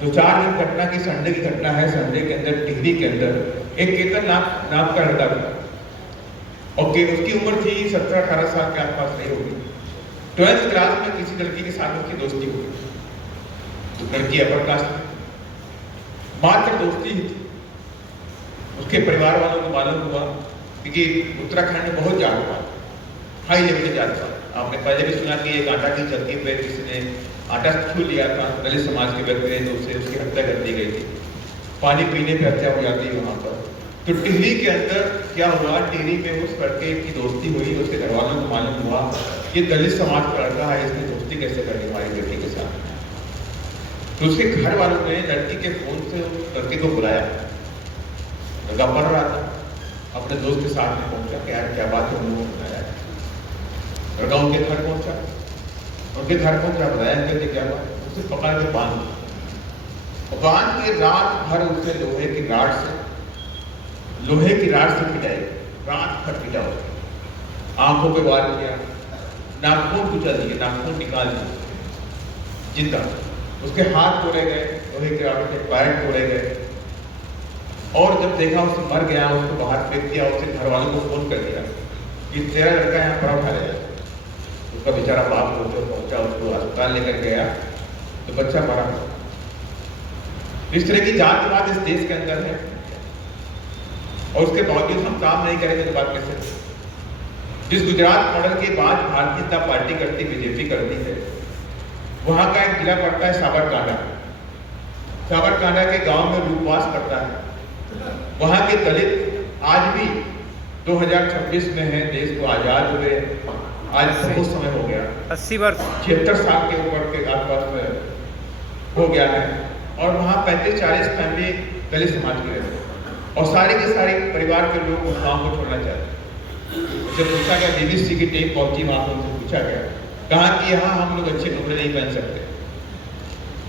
जो 4 दिन घटना की संडे की घटना है। संडे के अंदर टिहरी के अंदर एक केतन नाम का लड़का था और उसकी उम्र थी 17-18 साल के आसपास नहीं होगी। 12th क्लास में किसी लड़की के साथ उसकी दोस्ती हो गई। तो लड़की अपर कास्ट में, मात्र दोस्ती ही थी। उसके परिवार वालों को मालूम हुआ क्योंकि उत्तराखंड में बहुत जात-पात, हाई लेवल के जात-पात। आपने पहले भी सुना कि एक आटा की चक्की पे किसी ने आटा छू लिया था दलित समाज के व्यक्ति ने, तो उसकी हत्या कर दी गई थी। पानी पीने पे हत्या हो जाती है वहां पर। तो टिहरी के अंदर क्या हुआ, टिहरी में उस लड़के की दोस्ती हुई। उसके घर वालों को मालूम हुआ कि दलित समाज का लड़का है, इसने दोस्ती कैसे कर ली हमारी बेटी के साथ। तो उसके घर वालों ने लड़की के फोन से उस लड़के को बुलाया। लड़का पढ़ रहा था, अपने दोस्त के साथ में पहुंचा कि यार क्या बात है, उन्होंने बताया। लड़का उनके घर पहुंचा, बताया कि क्या बात। उसे पकड़ के बांध के रात भर उसे लोहे की राड से पिटाई, रात भर पिटा हो। आंखों पे वार किया, नाखून कुचल दिए, नाखून निकाल दिए जिंदा। उसके हाथ तोड़े गए, लोहे की राड से पैर तोड़े गए। और जब देखा उसे मर गया, उसको बाहर फेंक दिया। उसके घर वालों को फोन कर दिया कि तेरा लड़का यहाँ पर उठा ले। उसका बेचारा बाप होते पहुंचा, उसको अस्पताल लेकर गया तो बच्चा मरा। इस तरह की जातिवाद इस देश के अंदर है और उसके बावजूद हम काम नहीं करेंगे तो बात कैसे। जिस गुजरात मॉडल की बात भारतीय जनता पार्टी करती, बीजेपी करती है, वहां का एक जिला पड़ता है साबरकांठा। साबरकांठा के गांव में रूपवास करता है। वहां के दलित आज भी 2026 में है, देश को आजाद हुए आज बहुत समय हो गया, 80 वर्ष, 76 साल के ऊपर के आसपास हो गया है। और वहाँ 35-40 फैमिली दलित समाज की रहते हैं और सारे के सारे परिवार के लोग उस गाँव को छोड़ना चाहते हैं। उसे पूछा गया, BBC की टीम पहुंची वहाँ पर, उनसे पूछा गया, कहा कि यहाँ हम लोग अच्छे कपड़े नहीं पहन सकते,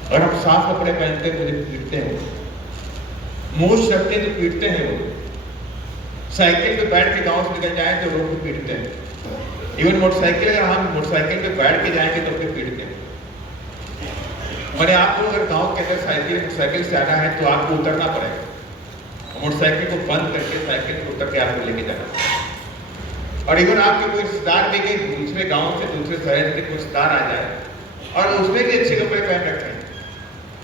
अगर हम साफ कपड़े पहनते हैं तो पीटते हैं, मूछ रखते हैं तो पीटते हैं वो, साइकिल पे बैठ के गाँव से निकल जाए तो लोग पीटते हैं, इवन मोटरसाइकिल अगर हम मोटरसाइकिल पे बैठ के जाएंगे तो फिर पीटते हैं। मैंने आपको अगर गांव के अंदर मोटरसाइकिल से आना है तो आपको उतरना पड़ेगा, मोटरसाइकिल को बंद करके साइकिल को उतर के आपको लेके जाना। और इवन आपके कोई रिश्तेदार भी कहीं दूसरे गांव से दूसरे शहर के कोई रिश्तेदार आ जाए और उसने भी अच्छे कपड़े पहन रखे हैं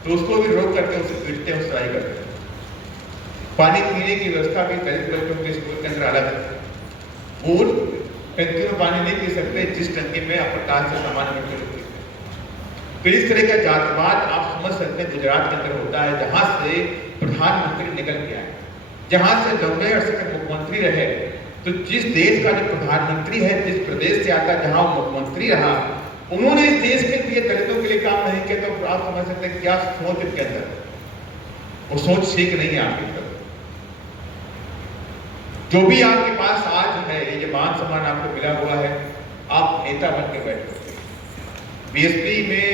तो उसको भी रोक करके उसे पीटते हैं, उसराई करते हैं। पानी पीने की व्यवस्था भी दलित बच्चों के स्कूल के अंदर अलग है। वो टंकी में पानी नहीं पी सकते जिस टंकी में अपरकाश से सामान करके लोग पीते हैं। तो इस तरह का जातिवाद आप समझ सकते हैं गुजरात के अंदर होता है, जहां से प्रधानमंत्री निकल के आए, जहां से 90 वर्ष तक मुख्यमंत्री रहे। तो जिस देश का जो प्रधानमंत्री है, जिस प्रदेश से आता जहां मुख्यमंत्री रहा, उन्होंने इस देश के लिए दलितों के लिए काम नहीं किया। तो आप समझ सकते हैं क्या सोच उनके अंदर, वो सोच ठीक नहीं है आपकी तरफ। जो भी आपके पास आज है, ये मान सम्मान आपको मिला हुआ है, आप नेता बन के बैठे। बीएसपी में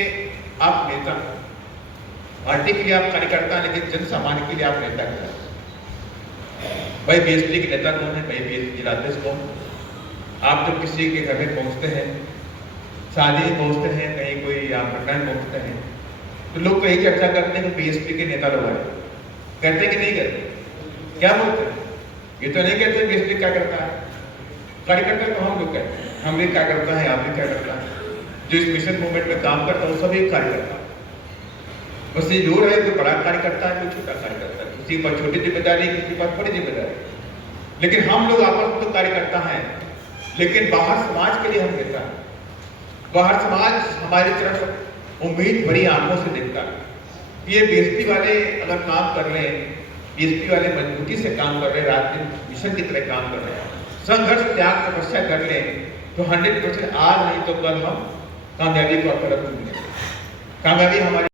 आप नेता, पार्टी के लिए आप कार्यकर्ता, लेकिन जन सामान्य के लिए आप नेता कहलाते। भाई बीएसपी के नेता कौन है, भाई बीएसपी जिलाध्यक्ष कौन। आप जब किसी के घर में पहुंचते हैं, शादी में पहुंचते हैं, कहीं कोई आप घटना में पहुंचते हैं, तो लोग कहीं चर्चा करते हैं कि बीएसपी के नेता लोग आए, कहते कि नहीं कहते, क्या बोलते हैं? ये तो नहीं कहते बीएसपी क्या करता है, कार्यकर्ता तो हम लोग कहते हैं, हम भी क्या करता है, आप भी क्या करता है। जो इस मिशन मूवमेंट में काम करता है वो सभी कार्यकर्ता, बस ये जोर है कि बड़ा कार्यकर्ता है, कोई छोटा कार्यकर्ता है, किसी पर छोटी जिम्मेदारी, किसी पर बड़ी जिम्मेदारी। लेकिन हम लोग आपस में तो कार्यकर्ता हैं, लेकिन बाहर समाज के लिए हम नेता हैं। बाहर समाज हमारी तरफ उम्मीद भरी आंखों से देखता है। ये बीएसपी वाले अगर काम कर लें, बीएसपी वाले मजबूती से काम कर रहे, राजनीतिक मिशन की तरह काम कर रहे हैं, संघर्ष त्याग तपस्या कर लें, तो 100% आज नहीं तो कल हम कामयाबी को तरफ मिलेंगे। कामयाबी हमारी